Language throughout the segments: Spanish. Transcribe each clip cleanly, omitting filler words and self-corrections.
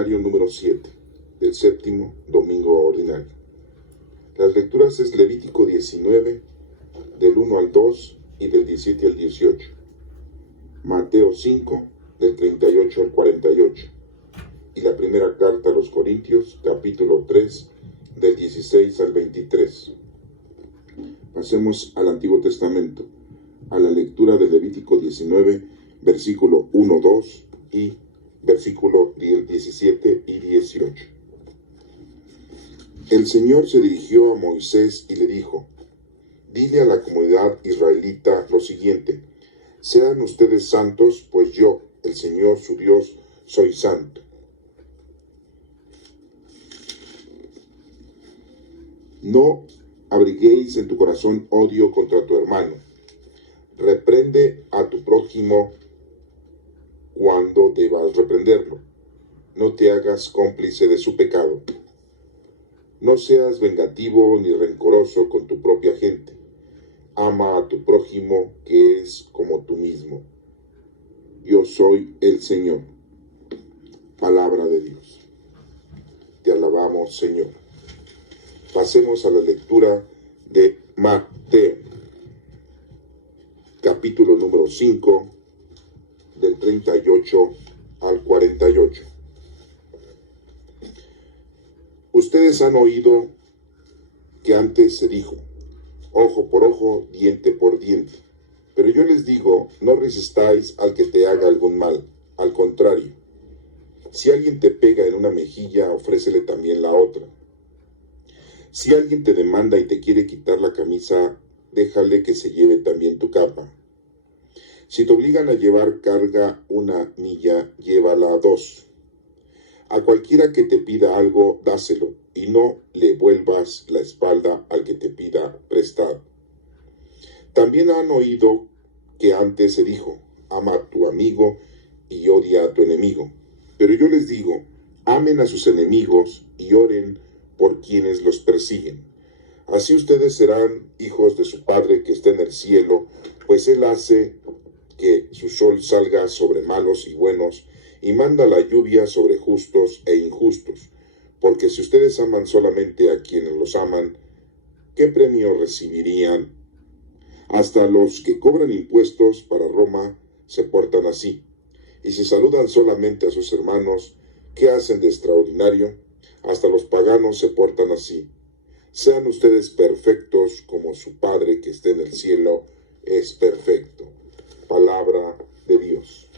ordinario número 7, del séptimo domingo ordinario. Las lecturas es Levítico 19, del 1 al 2 y del 17 al 18. Mateo 5, del 38 al 48. Y la primera carta a los Corintios, capítulo 3, del 16 al 23. Pasemos al Antiguo Testamento, a la lectura de Levítico 19, versículo 1, 2 y versículo 17 y 18. El Señor se dirigió a Moisés y le dijo: dile a la comunidad israelita lo siguiente: sean ustedes santos, pues yo, el Señor su Dios, soy santo. No abriguéis en tu corazón odio contra tu hermano. Reprende a tu prójimo cuando debas reprenderlo. No te hagas cómplice de su pecado. No seas vengativo ni rencoroso con tu propia gente. Ama a tu prójimo, que es como tú mismo. Yo soy el Señor. Palabra de Dios. Te alabamos, Señor. Pasemos a la lectura de Mateo, capítulo número 5, del 38 al 48. Ustedes han oído que antes se dijo: ojo por ojo, diente por diente. Pero yo les digo, no resistáis al que te haga algún mal. Al contrario, si alguien te pega en una mejilla, ofrécele también la otra. Si alguien te demanda y te quiere quitar la camisa, déjale que se lleve también tu capa. Si te obligan a llevar carga una milla, llévala 2. A cualquiera que te pida algo, dáselo, y no le vuelvas la espalda al que te pida prestado. También han oído que antes se dijo: ama a tu amigo y odia a tu enemigo. Pero yo les digo, amen a sus enemigos y oren por quienes los persiguen. Así ustedes serán hijos de su Padre que está en el cielo, pues Él hace que su sol salga sobre malos y buenos, y manda la lluvia sobre justos e injustos. Porque si ustedes aman solamente a quienes los aman, ¿qué premio recibirían? Hasta los que cobran impuestos para Roma se portan así. Y si saludan solamente a sus hermanos, ¿qué hacen de extraordinario? Hasta los paganos se portan así. Sean ustedes perfectos como su Padre que está en el cielo es perfecto. Palabra de Dios.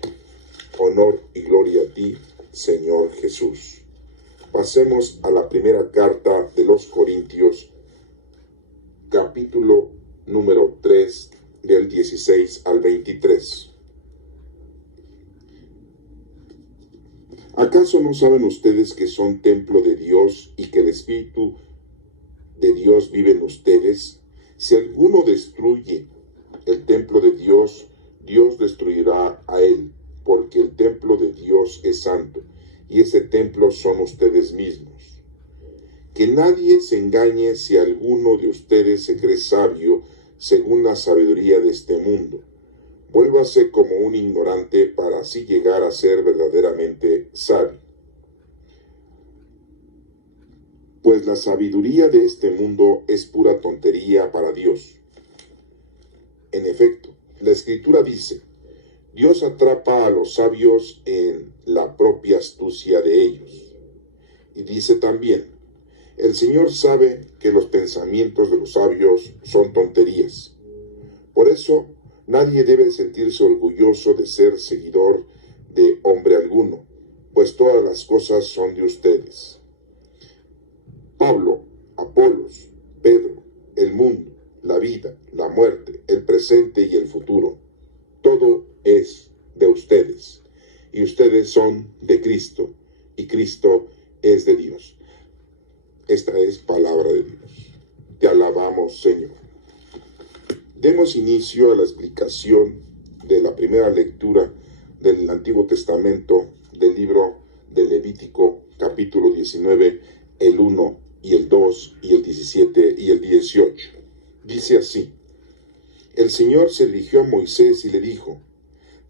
Honor y gloria a ti, Señor Jesús. Pasemos a la primera carta de los Corintios, capítulo número 3, del 16 al 23. ¿Acaso no saben ustedes que son templo de Dios y que el Espíritu de Dios vive en ustedes? Si alguno destruye el templo de Dios, Dios destruirá a él, porque el templo de Dios es santo, y ese templo son ustedes mismos. Que nadie se engañe. Si alguno de ustedes se cree sabio según la sabiduría de este mundo, vuélvase como un ignorante para así llegar a ser verdaderamente sabio. Pues la sabiduría de este mundo es pura tontería para Dios. En efecto, la Escritura dice: Dios atrapa a los sabios en la propia astucia de ellos. Y dice también: el Señor sabe que los pensamientos de los sabios son tonterías. Por eso, nadie debe sentirse orgulloso de ser seguidor de hombre alguno, pues todas las cosas son de ustedes. Pablo, Apolos, Pedro, el mundo, la vida, la muerte, el presente y el futuro, todo es de ustedes. Y ustedes son de Cristo, y Cristo es de Dios. Esta es palabra de Dios. Te alabamos, Señor. Demos inicio a la explicación de la primera lectura del Antiguo Testamento del libro de Levítico, capítulo 19, el 1 y el 2 y el 17 y el 18. Dice así: el Señor se dirigió a Moisés y le dijo: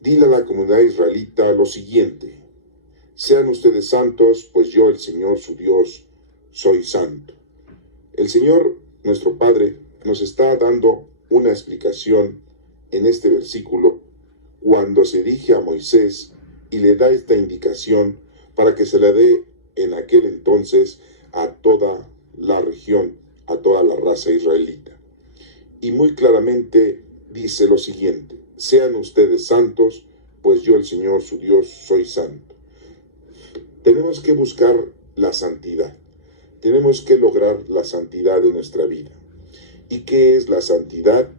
dile a la comunidad israelita lo siguiente: Sean ustedes santos, pues yo, el Señor su Dios, soy santo. El Señor, nuestro Padre, nos está dando una explicación en este versículo cuando se dirige a Moisés y le da esta indicación para que se la dé en aquel entonces a toda la región, a toda la raza israelita. Y muy claramente dice lo siguiente: sean ustedes santos, pues yo, el Señor su Dios, soy santo. Tenemos que buscar la santidad. Tenemos que lograr la santidad de nuestra vida. ¿Y qué es la santidad?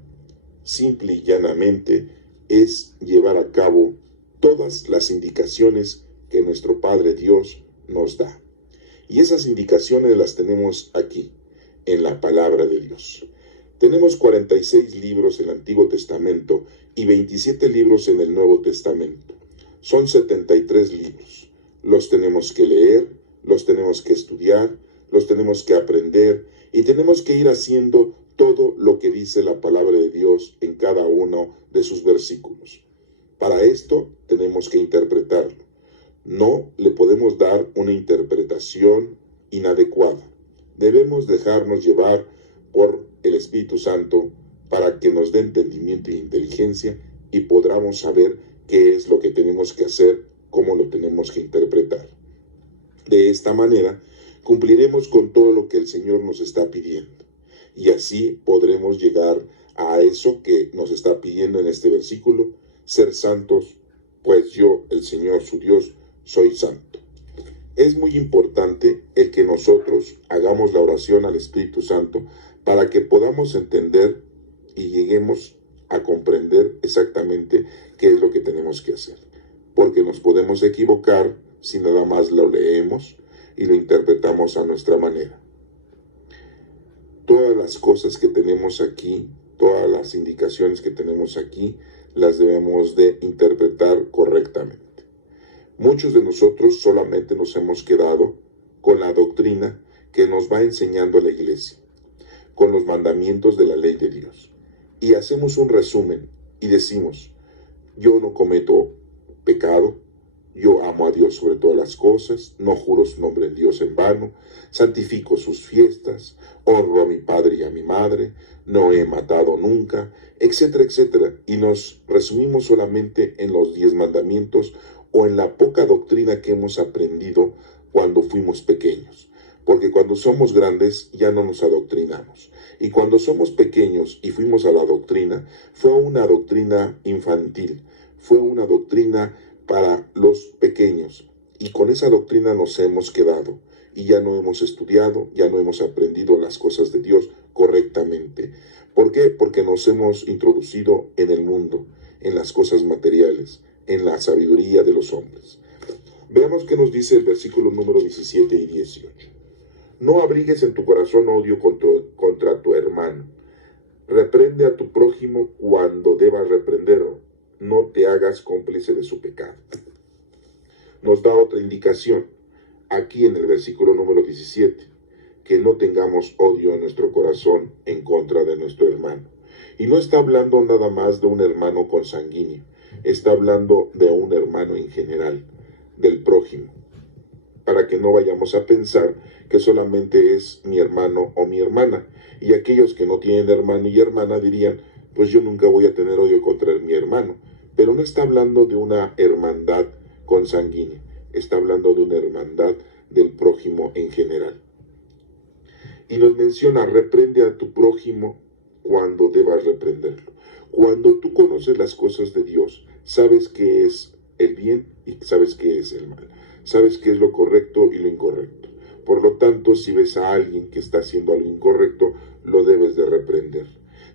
Simple y llanamente es llevar a cabo todas las indicaciones que nuestro Padre Dios nos da. Y esas indicaciones las tenemos aquí, en la palabra de Dios. Tenemos 46 libros en el Antiguo Testamento y 27 libros en el Nuevo Testamento. Son 73 libros. Los tenemos que leer, los tenemos que estudiar, los tenemos que aprender y tenemos que ir haciendo todo lo que dice la palabra de Dios en cada uno de sus versículos. Para esto tenemos que interpretarlo. No le podemos dar una interpretación inadecuada. Debemos dejarnos llevar por el Espíritu Santo para que nos dé entendimiento e inteligencia y podamos saber qué es lo que tenemos que hacer, cómo lo tenemos que interpretar. De esta manera cumpliremos con todo lo que el Señor nos está pidiendo y así podremos llegar a eso que nos está pidiendo en este versículo: ser santos, pues yo, el Señor su Dios, soy santo. Es muy importante el que nosotros hagamos la oración al Espíritu Santo para que podamos entender y lleguemos a comprender exactamente qué es lo que tenemos que hacer. Porque nos podemos equivocar si nada más lo leemos y lo interpretamos a nuestra manera. Todas las cosas que tenemos aquí, todas las indicaciones que tenemos aquí, las debemos de interpretar correctamente. Muchos de nosotros solamente nos hemos quedado con la doctrina que nos va enseñando la iglesia, con los mandamientos de la ley de Dios. Y hacemos un resumen y decimos: yo no cometo pecado, yo amo a Dios sobre todas las cosas, no juro su nombre en Dios en vano, santifico sus fiestas, honro a mi padre y a mi madre, no he matado nunca, etcétera, etcétera. Y nos resumimos solamente en los 10 mandamientos o en la poca doctrina que hemos aprendido cuando fuimos pequeños. Porque cuando somos grandes ya no nos adoctrinamos. Y cuando somos pequeños y fuimos a la doctrina, fue una doctrina infantil, fue una doctrina para los pequeños. Y con esa doctrina nos hemos quedado. Y ya no hemos estudiado, ya no hemos aprendido las cosas de Dios correctamente. ¿Por qué? Porque nos hemos introducido en el mundo, en las cosas materiales, en la sabiduría de los hombres. Veamos qué nos dice el versículo número 17 y 18. No abrigues en tu corazón odio contra tu hermano. Reprende a tu prójimo cuando debas reprenderlo. No te hagas cómplice de su pecado. Nos da otra indicación aquí en el versículo número 17, que no tengamos odio en nuestro corazón en contra de nuestro hermano. Y no está hablando nada más de un hermano consanguíneo, está hablando de un hermano en general, del prójimo, para que no vayamos a pensar que solamente es mi hermano o mi hermana. Y aquellos que no tienen hermano y hermana dirían: pues yo nunca voy a tener odio contra mi hermano. Pero no está hablando de una hermandad consanguínea, está hablando de una hermandad del prójimo en general. Y nos menciona: reprende a tu prójimo cuando debas reprenderlo. Cuando tú conoces las cosas de Dios, sabes qué es el bien y sabes qué es el mal. Sabes qué es lo correcto y lo incorrecto. Por lo tanto, si ves a alguien que está haciendo algo incorrecto, lo debes de reprender.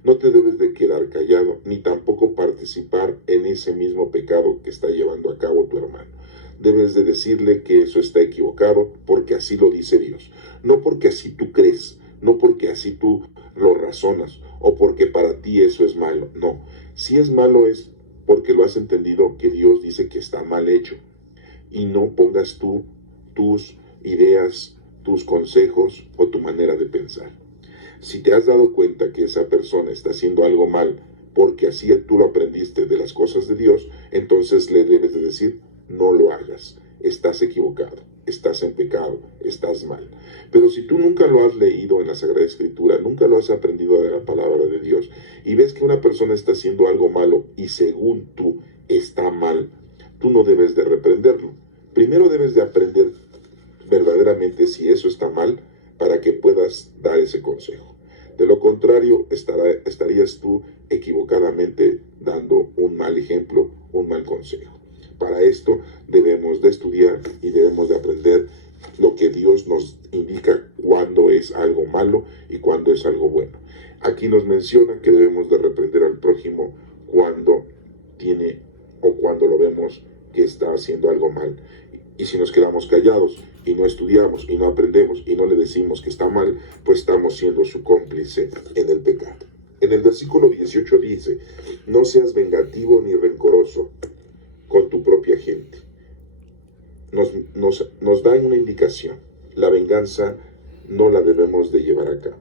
No te debes de quedar callado, ni tampoco participar en ese mismo pecado que está llevando a cabo tu hermano. Debes de decirle que eso está equivocado, porque así lo dice Dios. No porque así tú crees, no porque así tú lo razonas, o porque para ti eso es malo. No, si es malo es porque lo has entendido que Dios dice que está mal hecho. Y no pongas tú tus ideas, tus consejos o tu manera de pensar. Si te has dado cuenta que esa persona está haciendo algo mal porque así tú lo aprendiste de las cosas de Dios, entonces le debes de decir: no lo hagas. estás equivocado, estás en pecado, estás mal. Pero si tú nunca lo has leído en la Sagrada Escritura, nunca lo has aprendido de la palabra de Dios, y ves que una persona está haciendo algo malo y según tú está mal, tú no debes de reprenderlo. Primero debes de aprender verdaderamente si eso está mal para que puedas dar ese consejo. De lo contrario, estarías tú equivocadamente dando un mal ejemplo, un mal consejo. Para esto debemos de estudiar y debemos de aprender lo que Dios nos indica cuando es algo malo y cuando es algo bueno. Aquí nos menciona que debemos de reprender al prójimo cuando tiene o cuando lo vemos que está haciendo algo mal. Y si nos quedamos callados y no estudiamos y no aprendemos y no le decimos que está mal, pues estamos siendo su cómplice en el pecado. En el versículo 18 dice, no seas vengativo ni rencoroso con tu propia gente. Nos da una indicación. La venganza no la debemos de llevar a cabo.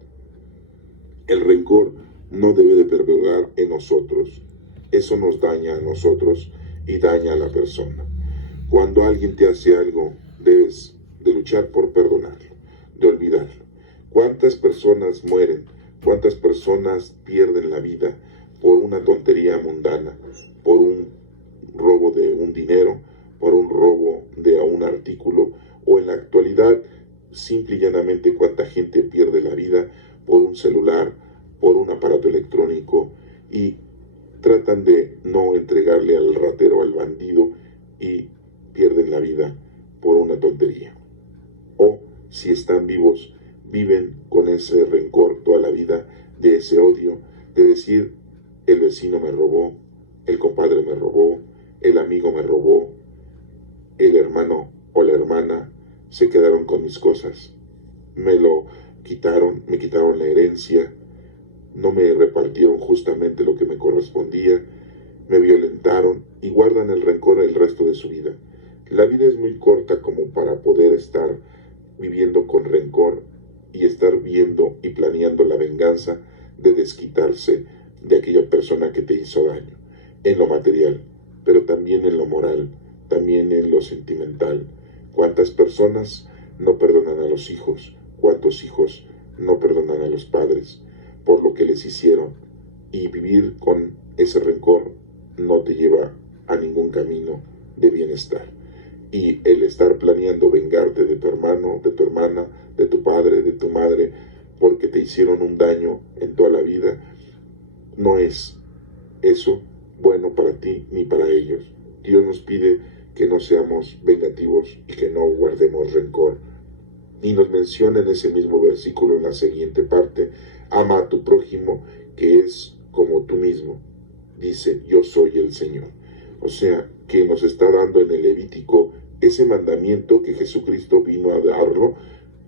El rencor no debe de perdurar en nosotros. Eso nos daña a nosotros y daña a la persona. Cuando alguien te hace algo, debes de luchar por perdonarlo, de olvidarlo. ¿Cuántas personas mueren? ¿Cuántas personas pierden la vida por una tontería mundana, por un robo de un dinero, por un robo de un artículo? O en la actualidad, simple y llanamente, cuánta gente pierde la vida por un celular, por un aparato electrónico, y tratan de no entregarle al ratero, al bandido, y pierden la vida por una tontería. O si están vivos, viven con ese rencor toda la vida, de ese odio, de decir, el vecino me robó, el compadre me robó, el amigo me robó, el hermano o la hermana se quedaron con mis cosas, me quitaron la herencia, no me repartieron justamente lo que me correspondía, me violentaron, y guardan el rencor el resto de su vida. La vida es muy corta como para poder estar viviendo con rencor y estar viendo y planeando la venganza de desquitarse de aquella persona que te hizo daño, en lo material, pero también en lo moral, también en lo sentimental. ¿Cuántas personas no perdonan a los hijos? ¿Cuántos hijos no perdonan a los padres por lo que les hicieron? Y vivir con ese rencor no te lleva a ningún camino de bienestar. Y el estar planeando vengarte de tu hermano, de tu hermana, de tu padre, de tu madre, porque te hicieron un daño en toda la vida, no es eso bueno para ti ni para ellos. Dios nos pide que no seamos vengativos y que no guardemos rencor. Y nos menciona en ese mismo versículo, en la siguiente parte, ama a tu prójimo que es como tú mismo. Dice, yo soy el Señor. O sea, que nos está dando en el Levítico ese mandamiento que Jesucristo vino a darlo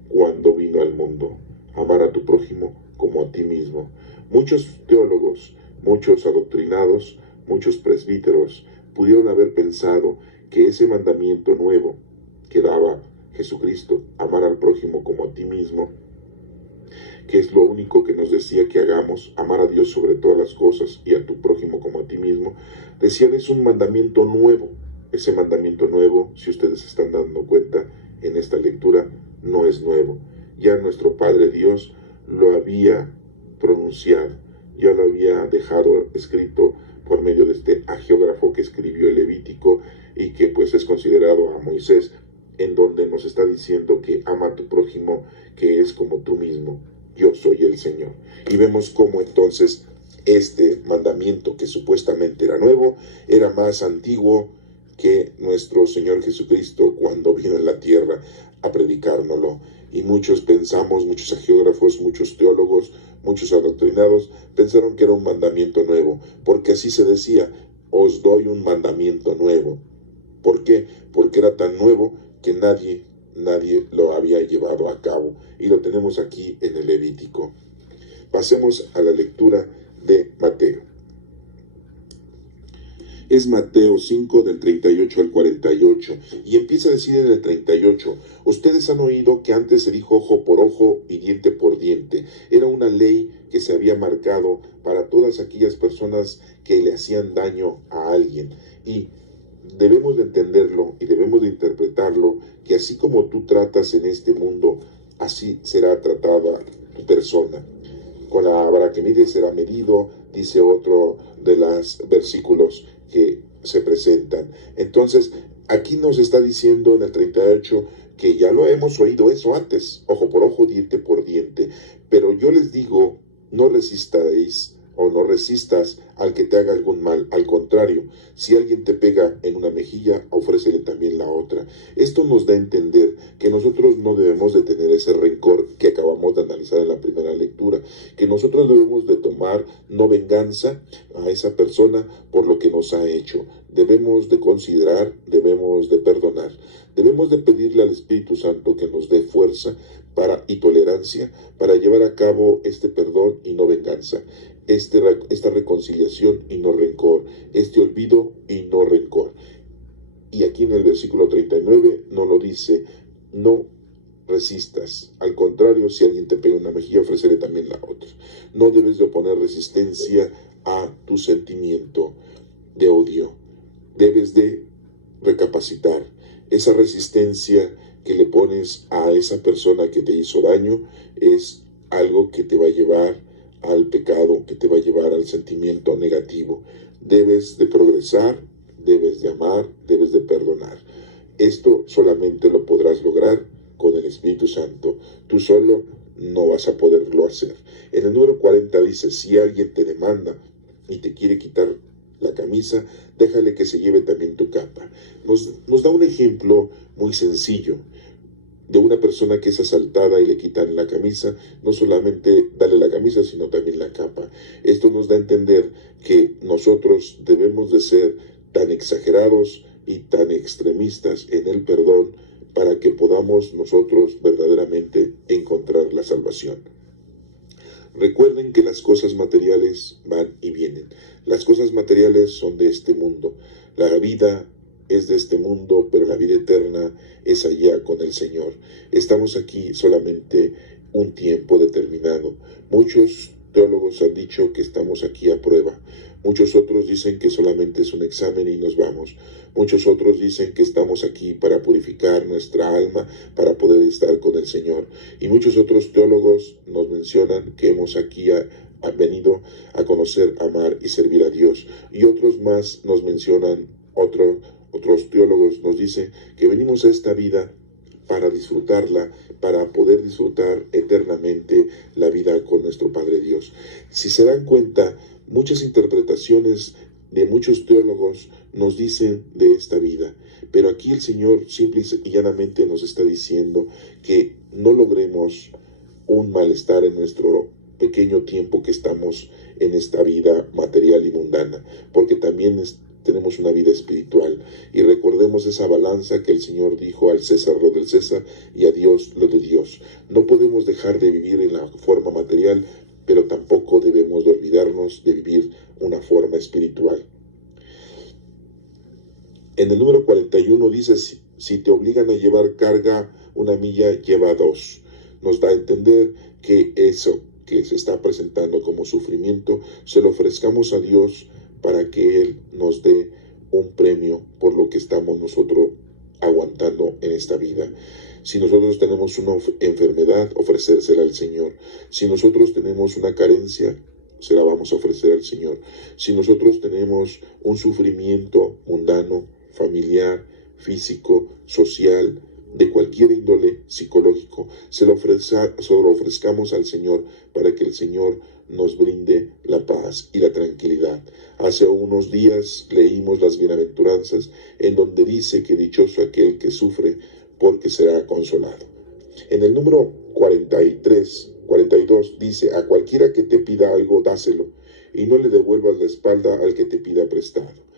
cuando vino al mundo. Amar a tu prójimo como a ti mismo. Muchos teólogos, muchos adoctrinados, muchos presbíteros pudieron haber pensado que ese mandamiento nuevo que daba Jesucristo, amar al prójimo como a ti mismo, que es lo único que nos decía que hagamos, amar a Dios sobre todas las cosas y a tu prójimo como a ti mismo, decían es un mandamiento nuevo. Ese mandamiento nuevo, si ustedes se están dando cuenta en esta lectura, no es nuevo. Ya nuestro Padre Dios lo había pronunciado, ya lo había dejado escrito por medio de este agiógrafo que escribió el Levítico y que pues es considerado a Moisés, en donde nos está diciendo que ama a tu prójimo que es como tú mismo. Yo soy el Señor. Y vemos cómo entonces este mandamiento que supuestamente era nuevo, era más antiguo que nuestro Señor Jesucristo cuando vino en la tierra a predicárnoslo. Y muchos pensamos, muchos agiógrafos, muchos teólogos, muchos adoctrinados, pensaron que era un mandamiento nuevo, porque así se decía, os doy un mandamiento nuevo. ¿Por qué? Porque era tan nuevo que nadie lo había llevado a cabo. Y lo tenemos aquí en el Levítico. Pasemos a la lectura de Mateo. Es Mateo 5 del 38 al 48. Y empieza a decir en el 38, ustedes han oído que antes se dijo ojo por ojo y diente por diente. Era una ley que se había marcado para todas aquellas personas que le hacían daño a alguien. Y debemos de entenderlo y debemos de interpretarlo, que así como tú tratas en este mundo, así será tratada tu persona. Con la vara que mide será medido, dice otro de los versículos que se presentan. Entonces, aquí nos está diciendo en el 38 que ya lo hemos oído eso antes, ojo por ojo, diente por diente, pero yo les digo, no resistáis o no resistas al que te haga algún mal. Al contrario, si alguien te pega en una mejilla, ofrécele también la otra. Esto nos da a entender que nosotros no debemos de tener ese rencor que acabamos de analizar en la primera lectura, que nosotros debemos de tomar no venganza a esa persona por lo que nos ha hecho. Debemos de considerar, debemos de perdonar. Debemos de pedirle al Espíritu Santo que nos dé fuerza y tolerancia para llevar a cabo este perdón y no venganza, esta reconciliación y no rencor, este olvido y no rencor. Y aquí en el versículo 39 nos lo dice, no resistas. Al contrario, si alguien te pega una mejilla, ofreceré también la otra. No debes de oponer resistencia a tu sentimiento de odio. Debes de recapacitar. Esa resistencia que le pones a esa persona que te hizo daño es algo que te va a llevar al pecado, que te va a llevar al sentimiento negativo. Debes de progresar, debes de amar, debes de perdonar. Esto solamente lo podrás lograr con el Espíritu Santo. Tú solo no vas a poderlo hacer. En el número 40 dice, si alguien te demanda y te quiere quitar la camisa, déjale que se lleve también tu capa. Nos da un ejemplo muy sencillo de una persona que es asaltada y le quitan la camisa. No solamente darle la camisa, sino también la capa. Esto nos da a entender que nosotros debemos de ser tan exagerados y tan extremistas en el perdón para que podamos nosotros verdaderamente encontrar la salvación. Recuerden que las cosas materiales van y vienen. Las cosas materiales son de este mundo. La vida es de este mundo, pero la vida eterna es allá con el Señor. Estamos aquí solamente un tiempo determinado. Muchos teólogos han dicho que estamos aquí a prueba. Muchos otros dicen que solamente es un examen y nos vamos. Muchos otros dicen que estamos aquí para purificar nuestra alma, para poder estar con el Señor. Y muchos otros teólogos nos mencionan que hemos aquí venido a conocer, amar y servir a Dios. Y otros más nos mencionan, otros teólogos nos dicen que venimos a esta vida para disfrutarla, para poder disfrutar eternamente la vida con nuestro Padre Dios. Si se dan cuenta, muchas interpretaciones de muchos teólogos nos dicen de esta vida, pero aquí el Señor simple y llanamente nos está diciendo que no logremos un malestar en nuestro pequeño tiempo que estamos en esta vida material y mundana, porque también tenemos una vida espiritual, y recordemos esa balanza que el Señor dijo: al César lo del César y a Dios lo de Dios. No podemos dejar de vivir en la forma material, pero tampoco debemos de olvidarnos de vivir una forma espiritual. En el número 41 dice: si te obligan a llevar carga una milla, lleva dos. Nos da a entender que eso que se está presentando como sufrimiento, se lo ofrezcamos a Dios para que Él nos dé un premio por lo que estamos nosotros aguantando en esta vida. Si nosotros tenemos una enfermedad, ofrecérsela al Señor. Si nosotros tenemos una carencia, se la vamos a ofrecer al Señor. Si nosotros tenemos un sufrimiento mundano, familiar, físico, social, de cualquier índole psicológico, se lo ofrezcamos al Señor para que el Señor nos brinde la paz y la tranquilidad. Hace unos días leímos las bienaventuranzas, en donde dice que dichoso aquel que sufre, porque será consolado. En el número 42 dice: a cualquiera que te pida algo, dáselo, y no le devuelvas la espalda al que te pida prestado.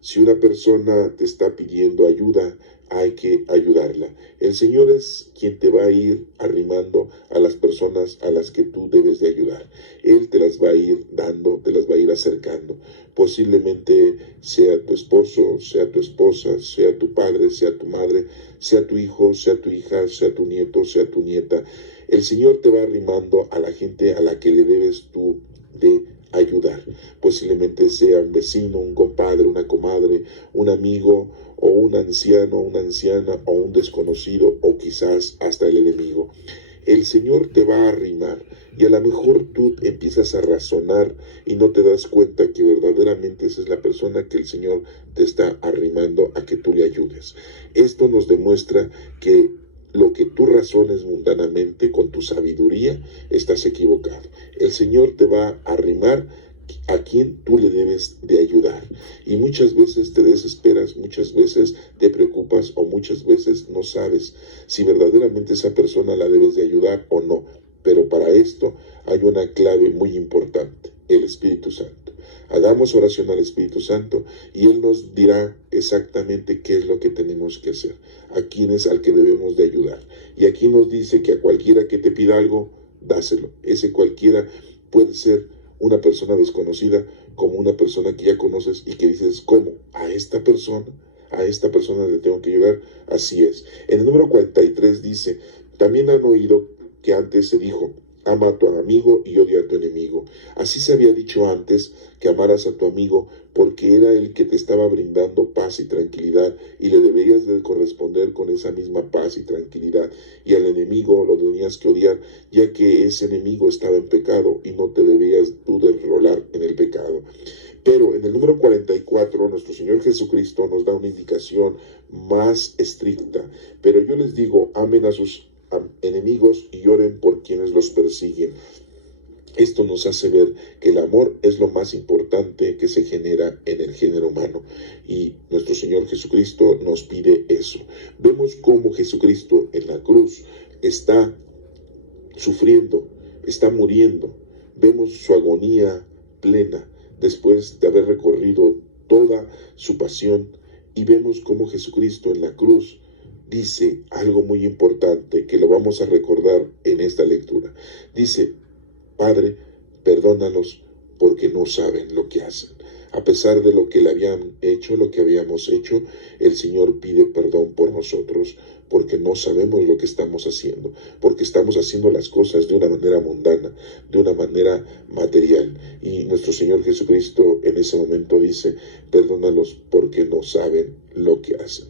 Si una persona te está pidiendo ayuda, hay que ayudarla. El Señor es quien te va a ir arrimando a las personas a las que tú debes de ayudar. Él te las va a ir dando, te las va a ir acercando. Posiblemente sea tu esposo, sea tu esposa, sea tu padre, sea tu madre, sea tu hijo, sea tu hija, sea tu nieto, sea tu nieta. El Señor te va arrimando a la gente a la que le debes tú de ayudar. Posiblemente sea un vecino, un compadre, una comadre, un amigo, o un anciano, una anciana, o un desconocido, o quizás hasta el enemigo. El Señor te va a arrimar y a lo mejor tú empiezas a razonar y no te das cuenta que verdaderamente esa es la persona que el Señor te está arrimando a que tú le ayudes. Esto nos demuestra que lo que tú razones mundanamente con tu sabiduría, estás equivocado. El Señor te va a arrimar a quien tú le debes de ayudar. Y muchas veces te desesperas, muchas veces te preocupas o muchas veces no sabes si verdaderamente esa persona la debes de ayudar o no. Pero para esto hay una clave muy importante, el Espíritu Santo. Hagamos oración al Espíritu Santo y Él nos dirá exactamente qué es lo que tenemos que hacer, a quién es al que debemos de ayudar. Y aquí nos dice que a cualquiera que te pida algo, dáselo. Ese cualquiera puede ser una persona desconocida como una persona que ya conoces y que dices, ¿cómo? A esta persona le tengo que ayudar. Así es. En el número 43 dice, también han oído que antes se dijo, ama a tu amigo y odia a tu enemigo. Así se había dicho antes, que amaras a tu amigo porque era el que te estaba brindando paz y tranquilidad y le deberías de corresponder con esa misma paz y tranquilidad. Y al enemigo lo tenías que odiar, ya que ese enemigo estaba en pecado y no te debías tú de enrolar en el pecado. Pero en el número 44, nuestro Señor Jesucristo nos da una indicación más estricta. Pero yo les digo, amen a sus enemigos y oren por quienes los persiguen. Esto nos hace ver que el amor es lo más importante que se genera en el género humano. Y nuestro Señor Jesucristo nos pide eso. Vemos cómo Jesucristo en la cruz está sufriendo, está muriendo. Vemos su agonía plena después de haber recorrido toda su pasión. Y vemos cómo Jesucristo en la cruz dice algo muy importante que lo vamos a recordar en esta lectura. Dice, Padre, perdónalos porque no saben lo que hacen. A pesar de lo que le habían hecho, lo que habíamos hecho, el Señor pide perdón por nosotros porque no sabemos lo que estamos haciendo, porque estamos haciendo las cosas de una manera mundana, de una manera material. Y nuestro Señor Jesucristo en ese momento dice, perdónalos porque no saben lo que hacen.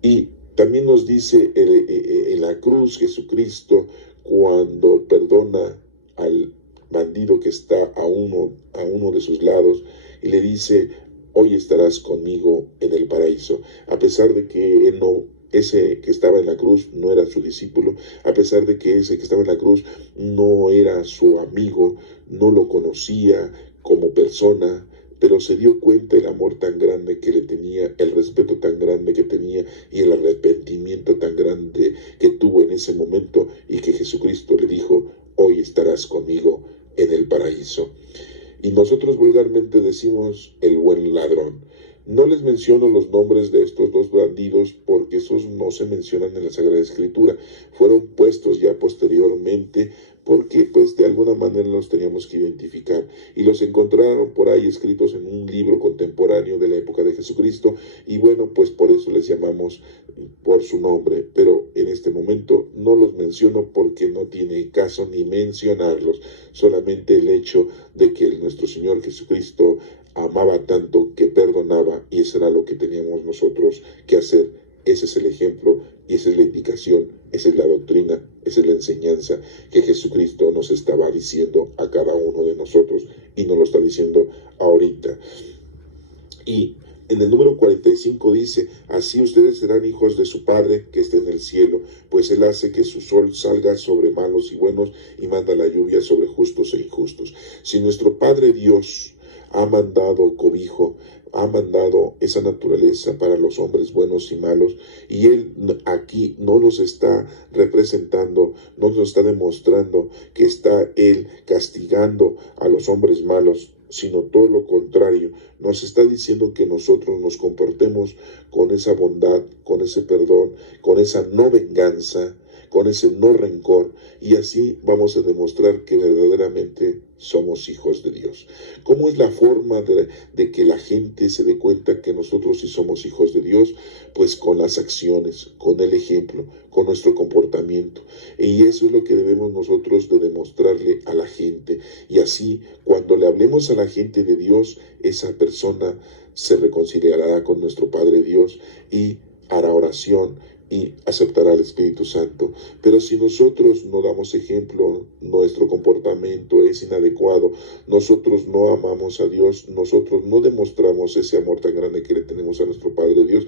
Y también nos dice en la cruz Jesucristo, cuando perdona al bandido que está a uno de sus lados y le dice, hoy estarás conmigo en el paraíso. A pesar de que él no, ese que estaba en la cruz no era su discípulo, a pesar de que ese que estaba en la cruz no era su amigo, no lo conocía como persona, pero se dio cuenta el amor tan grande que le tenía, el respeto tan grande que tenía y el arrepentimiento tan grande que tuvo en ese momento, y que Jesucristo le dijo, hoy estarás conmigo en el paraíso. Y nosotros vulgarmente decimos el buen ladrón. No les menciono los nombres de estos dos bandidos porque esos no se mencionan en la Sagrada Escritura. Fueron puestos ya posteriormente porque pues de alguna manera los teníamos que identificar. Y los encontraron por ahí escritos en un libro contemporáneo de la época de Jesucristo. Y bueno, pues por eso les llamamos por su nombre. Pero en este momento no los menciono porque no tiene caso ni mencionarlos. Solamente el hecho de que nuestro Señor Jesucristo amaba tanto que perdonaba, y eso era lo que teníamos nosotros que hacer. Ese es el ejemplo y esa es la indicación, esa es la doctrina, esa es la enseñanza que Jesucristo nos estaba diciendo a cada uno de nosotros y nos lo está diciendo ahorita. Y en el número 45 dice, así ustedes serán hijos de su Padre que está en el cielo, pues Él hace que su sol salga sobre malos y buenos y manda la lluvia sobre justos e injustos. Si nuestro Padre Dios ha mandado cobijo, ha mandado esa naturaleza para los hombres buenos y malos, y Él aquí no nos está representando, no nos está demostrando que está Él castigando a los hombres malos, sino todo lo contrario. Nos está diciendo que nosotros nos comportemos con esa bondad, con ese perdón, con esa no venganza, con ese no rencor, y así vamos a demostrar que verdaderamente somos hijos de Dios. ¿Cómo es la forma de que la gente se dé cuenta que nosotros sí somos hijos de Dios? Pues con las acciones, con el ejemplo, con nuestro comportamiento. Y eso es lo que debemos nosotros de demostrarle a la gente. Y así, cuando le hablemos a la gente de Dios, esa persona se reconciliará con nuestro Padre Dios y hará oración y aceptará al Espíritu Santo. Pero si nosotros no damos ejemplo, nuestro comportamiento es inadecuado, nosotros no amamos a Dios, nosotros no demostramos ese amor tan grande que le tenemos a nuestro Padre Dios,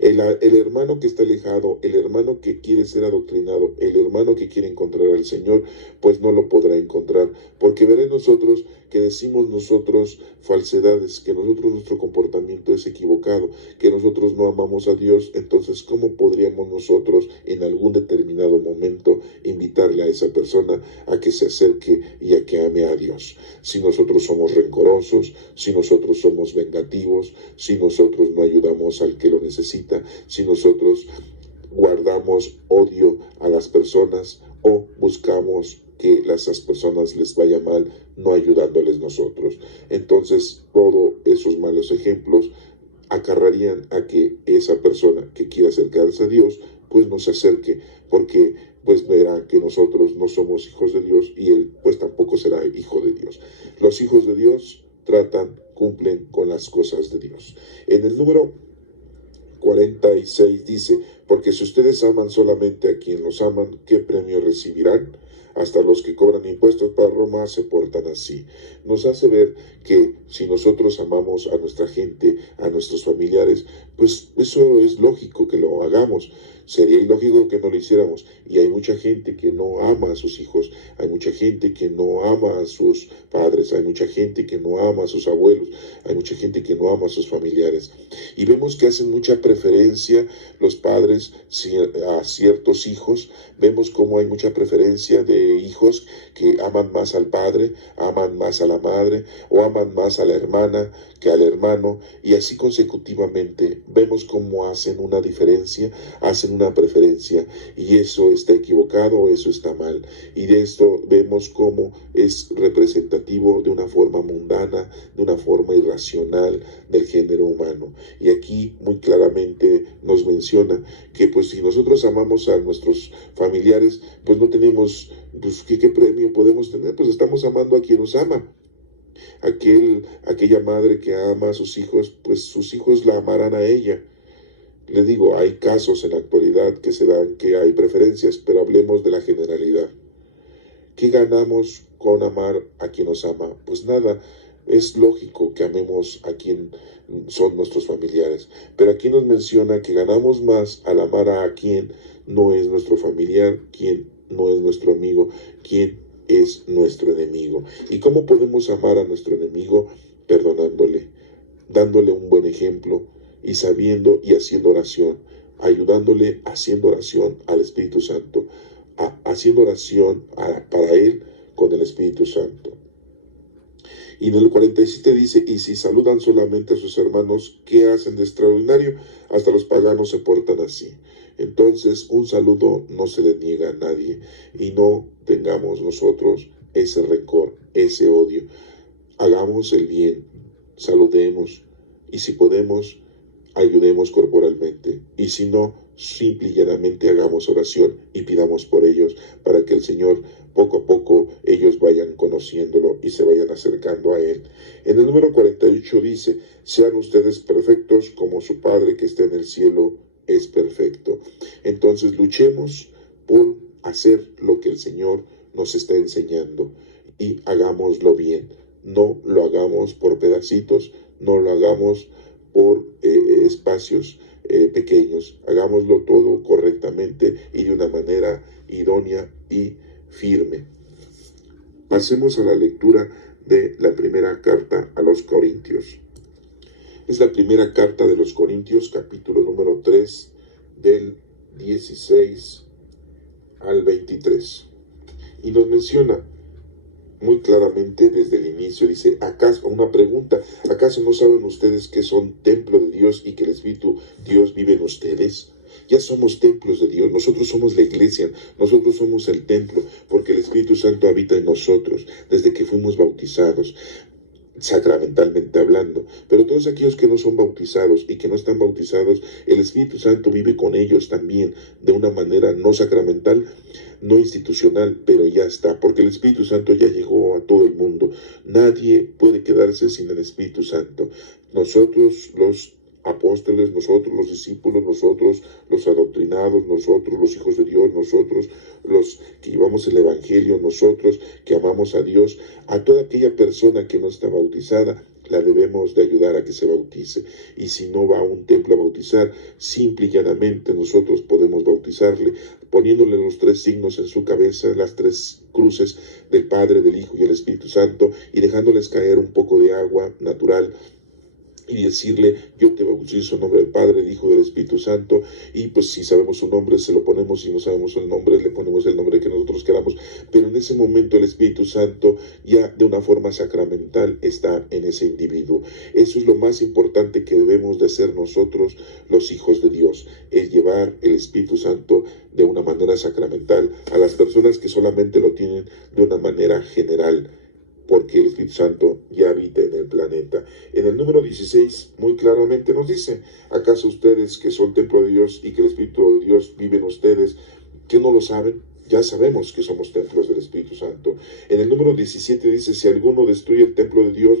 el hermano que está alejado, el hermano que quiere ser adoctrinado, el hermano que quiere encontrar al Señor, pues no lo podrá encontrar, porque veré nosotros que decimos nosotros falsedades, que nosotros nuestro comportamiento es equivocado, que nosotros no amamos a Dios. Entonces, ¿cómo podríamos nosotros en algún determinado momento invitarle a esa persona a que se acerque y a que ame a Dios? Si nosotros somos rencorosos, si nosotros somos vengativos, si nosotros no ayudamos al que lo necesita, si nosotros guardamos odio a las personas o buscamos que a esas personas les vaya mal, no ayudándoles nosotros. Entonces, todos esos malos ejemplos acarrearían a que esa persona que quiera acercarse a Dios, pues no se acerque, porque pues verá que nosotros no somos hijos de Dios y él pues tampoco será hijo de Dios. Los hijos de Dios tratan, cumplen con las cosas de Dios. En el número 46 dice, porque si ustedes aman solamente a quien los aman, ¿qué premio recibirán? Hasta los que cobran impuestos para Roma se portan así. Nos hace ver que si nosotros amamos a nuestra gente, a nuestros familiares, pues eso es lógico que lo hagamos. Sería ilógico que no lo hiciéramos. Y hay mucha gente que no ama a sus hijos, hay mucha gente que no ama a sus padres, hay mucha gente que no ama a sus abuelos, hay mucha gente que no ama a sus familiares. Y vemos que hacen mucha preferencia los padres a ciertos hijos. Vemos cómo hay mucha preferencia de hijos que aman más al padre, aman más a la madre o aman más a la hermana que al hermano, y así consecutivamente vemos cómo hacen una diferencia, hacen una preferencia, y eso está equivocado, eso está mal. Y de esto vemos cómo es representativo de una forma mundana, de una forma irracional del género humano. Y aquí muy claramente nos menciona que pues si nosotros amamos a nuestros familiares, pues no tenemos, pues ¿qué premio podemos tener? Pues estamos amando a quien nos ama. Aquella madre que ama a sus hijos, pues sus hijos la amarán a ella. Le digo, hay casos en la actualidad que se dan que hay preferencias, pero hablemos de la generalidad. ¿Qué ganamos con amar a quien nos ama? Pues nada, es lógico que amemos a quien son nuestros familiares, pero aquí nos menciona que ganamos más al amar a quien no es nuestro familiar, quien no es nuestro amigo, quien es nuestro enemigo. ¿Y cómo podemos amar a nuestro enemigo? Perdonándole, dándole un buen ejemplo y sabiendo y haciendo oración, ayudándole, haciendo oración al Espíritu Santo, haciendo oración para él con el Espíritu Santo. Y en el 47 dice, y si saludan solamente a sus hermanos, ¿qué hacen de extraordinario? Hasta los paganos se portan así. Entonces, un saludo no se le niega a nadie, y no tengamos nosotros ese rencor, ese odio. Hagamos el bien, saludemos, y si podemos, ayudemos corporalmente, y si no, simple y llanamente hagamos oración y pidamos por ellos para que el Señor poco a poco ellos vayan conociéndolo y se vayan acercando a Él. En el número 48 dice, sean ustedes perfectos como su Padre que está en el cielo es perfecto. Entonces luchemos por hacer lo que el Señor nos está enseñando y hagámoslo bien. No lo hagamos por pedacitos, no lo hagamos por espacios pequeños. Hagámoslo todo correctamente y de una manera idónea y firme. Pasemos a la lectura de la primera carta a los Corintios. Es la primera carta de los Corintios, capítulo número 3, del 16 al 23. Y nos menciona muy claramente desde el inicio, dice, ¿acaso, una pregunta, ¿acaso no saben ustedes que son templo de Dios y que el Espíritu Dios vive en ustedes? Ya somos templos de Dios, nosotros somos la iglesia, nosotros somos el templo, porque el Espíritu Santo habita en nosotros desde que fuimos bautizados, sacramentalmente hablando. Pero todos aquellos que no son bautizados y que no están bautizados, el Espíritu Santo vive con ellos también de una manera no sacramental, no institucional, pero ya está, porque el Espíritu Santo ya llegó a todo el mundo. Nadie puede quedarse sin el Espíritu Santo. Nosotros los apóstoles, nosotros los discípulos, nosotros los adoctrinados, nosotros los hijos de Dios, nosotros los que llevamos el Evangelio, nosotros que amamos a Dios, a toda aquella persona que no está bautizada, la debemos de ayudar a que se bautice. Y si no va a un templo a bautizar, simple y llanamente nosotros podemos bautizarle, poniéndole los 3 signos en su cabeza, las 3 cruces del Padre, del Hijo y del Espíritu Santo, y dejándoles caer un poco de agua natural, y decirle: yo te bautizo en nombre del Padre, del Hijo y del Espíritu Santo. Y pues si sabemos su nombre se lo ponemos, si no sabemos el nombre le ponemos el nombre que nosotros queramos, pero en ese momento el Espíritu Santo ya de una forma sacramental está en ese individuo. Eso es lo más importante que debemos de hacer nosotros los hijos de Dios, el llevar el Espíritu Santo de una manera sacramental a las personas que solamente lo tienen de una manera general, porque el Espíritu Santo ya habita en el planeta. En el número 16 muy claramente nos dice: ¿acaso ustedes que son templo de Dios y que el Espíritu de Dios vive en ustedes, que no lo saben? Ya sabemos que somos templos del Espíritu Santo. En el número 17 dice: si alguno destruye el templo de Dios,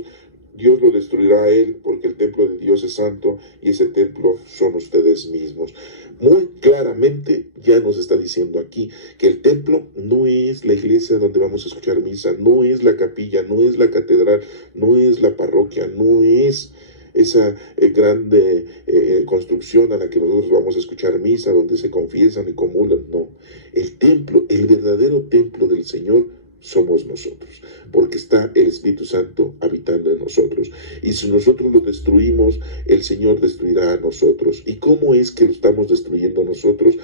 Dios lo destruirá a él, porque el templo de Dios es santo y ese templo son ustedes mismos. Muy claramente ya nos está diciendo aquí que el templo no es la iglesia donde vamos a escuchar misa, no es la capilla, no es la catedral, no es la parroquia, no es esa grande construcción a la que nosotros vamos a escuchar misa, donde se confiesan y comulgan. No, el templo, el verdadero templo del Señor somos nosotros, porque está el Espíritu Santo habitando en nosotros. Y si nosotros lo destruimos, el Señor destruirá a nosotros. ¿Y cómo es que lo estamos destruyendo nosotros?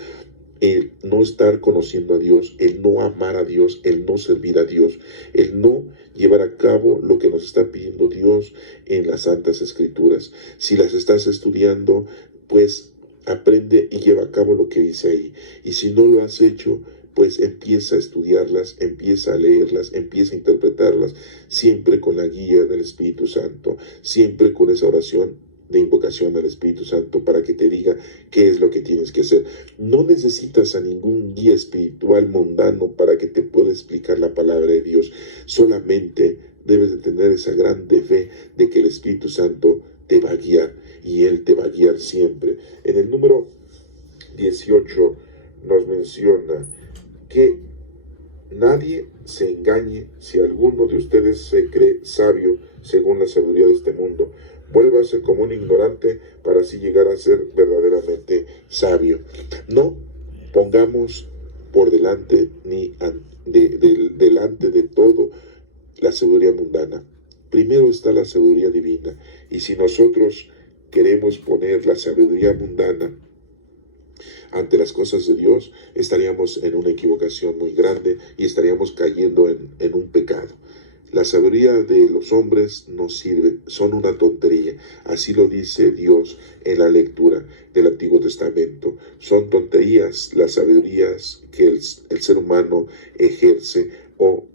El no estar conociendo a Dios, el no amar a Dios, el no servir a Dios, el no llevar a cabo lo que nos está pidiendo Dios en las Santas Escrituras. Si las estás estudiando, pues aprende y lleva a cabo lo que dice ahí. Y si no lo has hecho, pues empieza a estudiarlas, empieza a leerlas, empieza a interpretarlas, siempre con la guía del Espíritu Santo, siempre con esa oración de invocación al Espíritu Santo para que te diga qué es lo que tienes que hacer. No necesitas a ningún guía espiritual mundano para que te pueda explicar la palabra de Dios. Solamente debes de tener esa grande fe de que el Espíritu Santo te va a guiar, y Él te va a guiar siempre. En el número 18 nos menciona que nadie se engañe. Si alguno de ustedes se cree sabio según la sabiduría de este mundo, vuélvase como un ignorante para así llegar a ser verdaderamente sabio. No pongamos por delante delante de todo la sabiduría mundana. Primero está la sabiduría divina, y si nosotros queremos poner la sabiduría mundana ante las cosas de Dios, estaríamos en una equivocación muy grande y estaríamos cayendo en un pecado. La sabiduría de los hombres no sirve, son una tontería. Así lo dice Dios en la lectura del Antiguo Testamento. Son tonterías las sabidurías que el ser humano ejerce o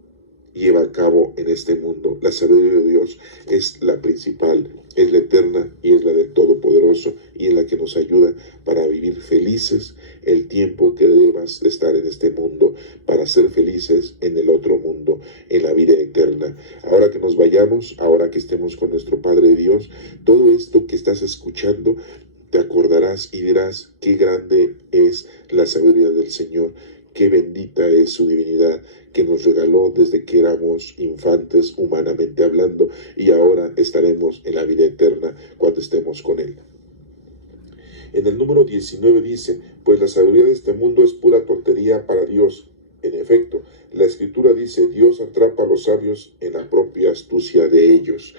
lleva a cabo en este mundo. La sabiduría de Dios es la principal, es la eterna y es la del Todopoderoso, y es la que nos ayuda para vivir felices el tiempo que debas estar en este mundo, para ser felices en el otro mundo, en la vida eterna. Ahora que nos vayamos, ahora que estemos con nuestro Padre Dios, todo esto que estás escuchando, te acordarás y dirás: qué grande es la sabiduría del Señor, qué bendita es su divinidad, que nos regaló desde que éramos infantes humanamente hablando, y ahora estaremos en la vida eterna cuando estemos con Él. En el número 19 dice: pues la sabiduría de este mundo es pura tontería para Dios. En efecto, la Escritura dice: Dios atrapa a los sabios en la propia astucia de ellos.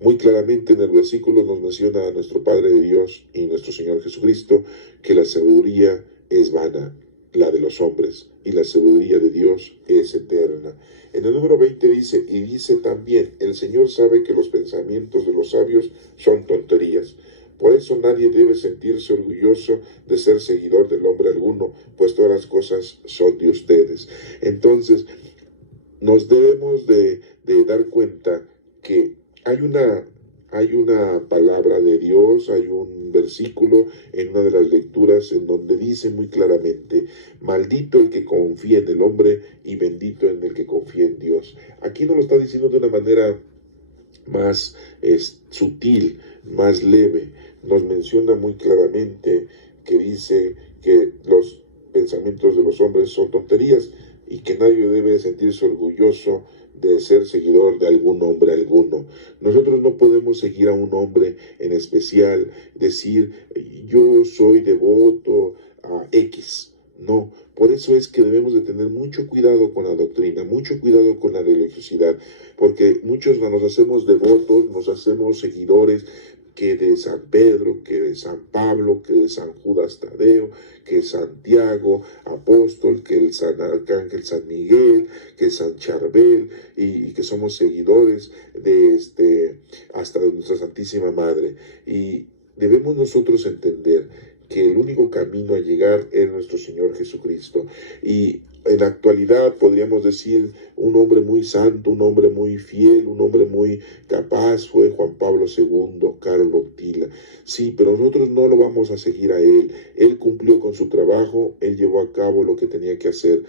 Muy claramente en el versículo nos menciona a nuestro Padre de Dios y nuestro Señor Jesucristo que la sabiduría es vana, la de los hombres, y la sabiduría de Dios es eterna. En el número 20 dice: y dice también: el Señor sabe que los pensamientos de los sabios son tonterías. Por eso nadie debe sentirse orgulloso de ser seguidor del hombre alguno, pues todas las cosas son de ustedes. Entonces, nos debemos de dar cuenta que hay una palabra de Dios, hay un versículo en una de las lecturas en donde dice muy claramente: maldito el que confía en el hombre y bendito en el que confía en Dios. Aquí nos lo está diciendo de una manera más sutil, más leve. Nos menciona muy claramente que dice que los pensamientos de los hombres son tonterías y que nadie debe sentirse orgulloso de ser seguidor de algún hombre alguno. Nosotros no podemos seguir a un hombre en especial, decir yo soy devoto a X. No, por eso es que debemos de tener mucho cuidado con la doctrina, mucho cuidado con la religiosidad, porque muchos nos hacemos devotos, nos hacemos seguidores, que de San Pedro, que de San Pablo, que de San Judas Tadeo, que Santiago, apóstol, que el San Arcángel San Miguel, que San Charbel, y que somos seguidores de hasta de nuestra Santísima Madre. Y debemos nosotros entender que el único camino a llegar es nuestro Señor Jesucristo. Y en la actualidad podríamos decir un hombre muy santo, un hombre muy fiel, un hombre muy capaz fue Juan Pablo II, Karol Wojtyla. Sí, pero nosotros no lo vamos a seguir a él. Él cumplió con su trabajo, él llevó a cabo lo que tenía que hacer.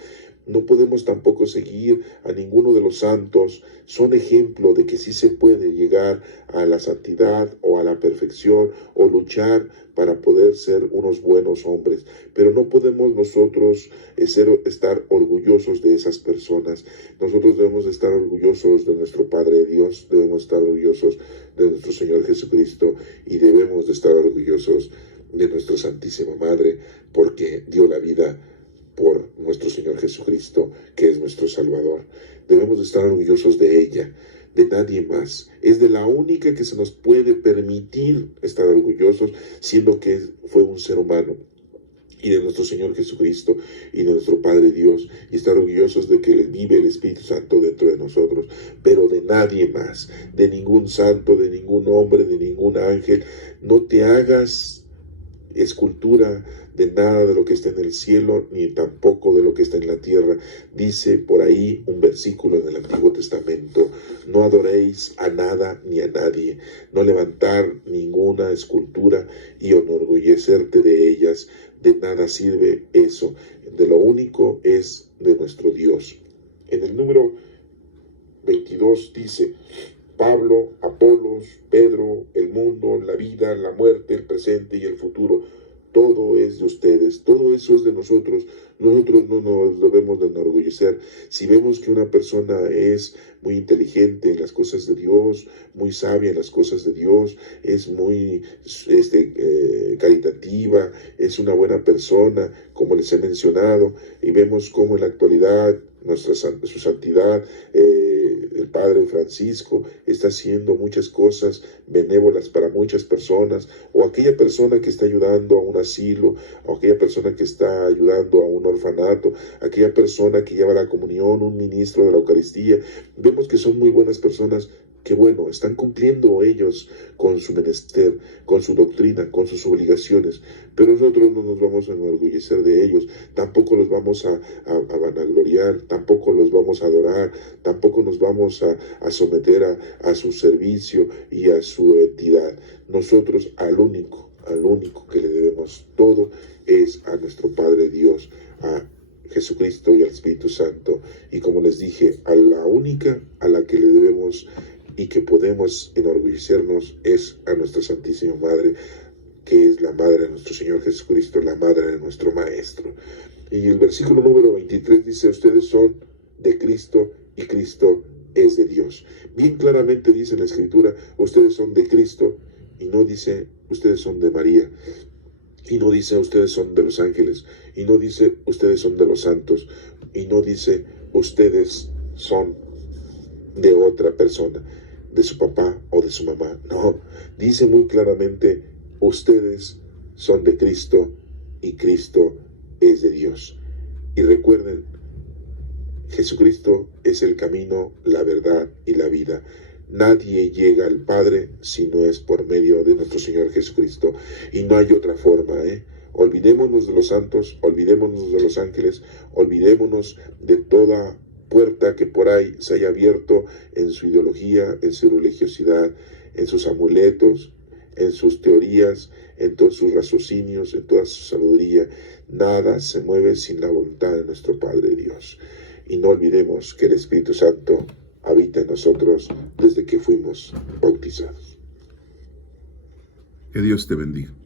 No podemos tampoco seguir a ninguno de los santos. Son ejemplo de que sí se puede llegar a la santidad o a la perfección o luchar para poder ser unos buenos hombres. Pero no podemos nosotros estar orgullosos de esas personas. Nosotros debemos estar orgullosos de nuestro Padre Dios, debemos estar orgullosos de nuestro Señor Jesucristo y debemos de estar orgullosos de nuestra Santísima Madre, porque dio la vida por nuestro Señor Jesucristo, que es nuestro Salvador. Debemos de estar orgullosos de ella, de nadie más. Es de la única que se nos puede permitir estar orgullosos, siendo que fue un ser humano. Y de nuestro Señor Jesucristo y de nuestro Padre Dios, y estar orgullosos de que vive el Espíritu Santo dentro de nosotros, pero de nadie más, de ningún santo, de ningún hombre, de ningún ángel. No te hagas escultura de nada de lo que está en el cielo, ni tampoco de lo que está en la tierra. Dice por ahí un versículo en el Antiguo Testamento: no adoréis a nada ni a nadie, no levantar ninguna escultura y enorgullecerte de ellas. De nada sirve eso, de lo único es de nuestro Dios. En el número 22 dice: Pablo, Apolos, Pedro, el mundo, la vida, la muerte, el presente y el futuro, todo es de ustedes, todo eso es de nosotros. Nosotros no nos debemos de enorgullecer. Si vemos que una persona es muy inteligente en las cosas de Dios, muy sabia en las cosas de Dios, es muy caritativa, es una buena persona, como les he mencionado, y vemos cómo en la actualidad su santidad, el Padre Francisco, está haciendo muchas cosas benévolas para muchas personas, o aquella persona que está ayudando a un asilo, o aquella persona que está ayudando a un orfanato, aquella persona que lleva la comunión, un ministro de la Eucaristía. Vemos que son muy buenas personas, que bueno, están cumpliendo ellos con su menester, con su doctrina, con sus obligaciones, pero nosotros no nos vamos a enorgullecer de ellos, tampoco los vamos a vanagloriar, tampoco los vamos a adorar, tampoco nos vamos a someter a su servicio y a su entidad. Nosotros al único que le debemos todo es a nuestro Padre Dios, a Jesucristo y al Espíritu Santo. Y como les dije, a la única a la que le debemos y que podemos enorgullecernos es a nuestra Santísima Madre, que es la Madre de nuestro Señor Jesucristo, la Madre de nuestro Maestro. Y el versículo número 23 dice: ustedes son de Cristo y Cristo es de Dios. Bien claramente dice en la Escritura: ustedes son de Cristo, y no dice ustedes son de María, y no dice ustedes son de los ángeles, y no dice ustedes son de los santos, y no dice ustedes son de otra persona, de su papá o de su mamá. No, dice muy claramente: ustedes son de Cristo y Cristo es de Dios. Y recuerden, Jesucristo es el camino, la verdad y la vida. Nadie llega al Padre si no es por medio de nuestro Señor Jesucristo. Y no hay otra forma, Olvidémonos de los santos, olvidémonos de los ángeles, olvidémonos de toda puerta que por ahí se haya abierto en su ideología, en su religiosidad, en sus amuletos, en sus teorías, en todos sus raciocinios, en toda su sabiduría. Nada se mueve sin la voluntad de nuestro Padre Dios. Y no olvidemos que el Espíritu Santo habita en nosotros desde que fuimos bautizados. Que Dios te bendiga.